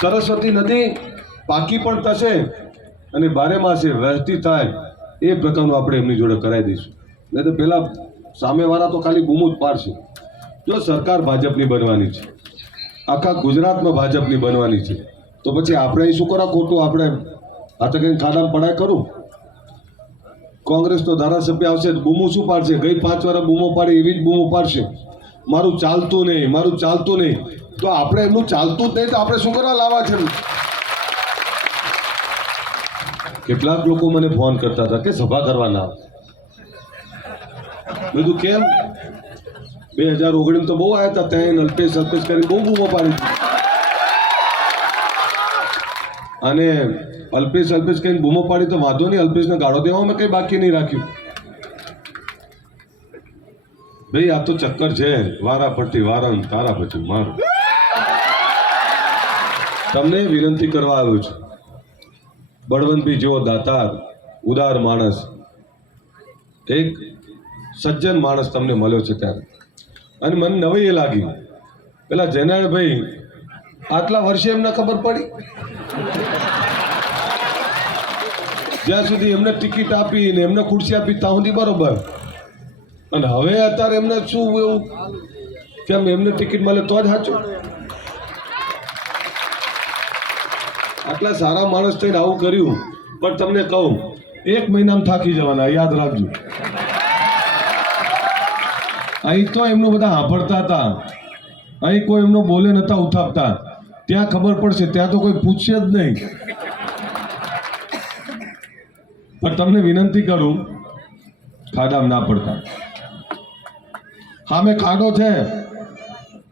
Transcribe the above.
સરસ્વતી નદી પાકી પણ થશે અને બારે માસે વહેતી થાય એ પ્રકારનું આપણે એમની જોડે કરાવી દઈશું. નહીં તો પહેલાં સામેવાળા તો ખાલી બૂમું જ પાડશે. જો સરકાર ભાજપની બનવાની છે, આખા ગુજરાતમાં ભાજપની બનવાની છે, તો પછી આપણે અહીં શું કરા ખોટું? આપણે આ તો કંઈ ખાડામાં પડાય કરું? કોંગ્રેસનો ધારાસભ્ય આવશે બૂમો શું પાડશે? ગઈ પાંચ વાર બૂમો પાડે, એવી જ બૂમો પાડશે. મારું ચાલતું નહીં, મારું ચાલતું નહીં. તો આપણે એમનું ચાલતું જ નહીં, તો આપણે શું કરવા લાવવા છે? કેટલાક લોકો મને ફોન કરતા હતા કે સભા કરવાના બધું કેમ? બે હજાર ઓગણીસ તો બહુ આવ્યા હતા, ત્યાં અલ્પેશ અલ્પેશ કરીને બહુ બૂમો પાડી અને અલ્પેશ અલ્પેશ કહીને બૂમો પાડી તો વાંધો નહીં, અલ્પેશને ગાળો દેવામાં કંઈ બાકી નહીં રાખ્યું. ભાઈ, આ તો ચક્કર છે. વારા પડતી વારા ને તારા પછી મારું. તમને વિનંતી કરવા આવ્યો છું. બળવંતભાઈ જેવો દાતાર, ઉદાર માણસ. એક સજ્જન માણસ તમને મળ્યો છે ત્યારે. અને મને નવાઈ એ લાગી. પેલા જનાળભાઈ આટલા વર્ષે એમને ખબર પડી? જ્યાં સુધી એમને ટિકિટ આપી ને એમને ખુરશી આપી, ત્યાં સુધી બરોબર. અને હવે અત્યારે એમને શું એવું કેમ એમને ટિકિટ મળે તો જ સાચું. આટલા સારા માણસ થઈને આવું કર્યું. પણ તમને કહું, એક મહિનામાં થાકી જવાના, યાદ રાખજો. અહીં તો એમનું બધા સાંભળતા હતા. અહીં કોઈ એમનો બોલે નતા ઉઠાવતા. ત્યાં ખબર પડશે, ત્યાં તો કોઈ પૂછશે જ નહીં. પણ તમને વિનંતી કરું, ખાડામાં ના પડતા. સામે ખાડો છે.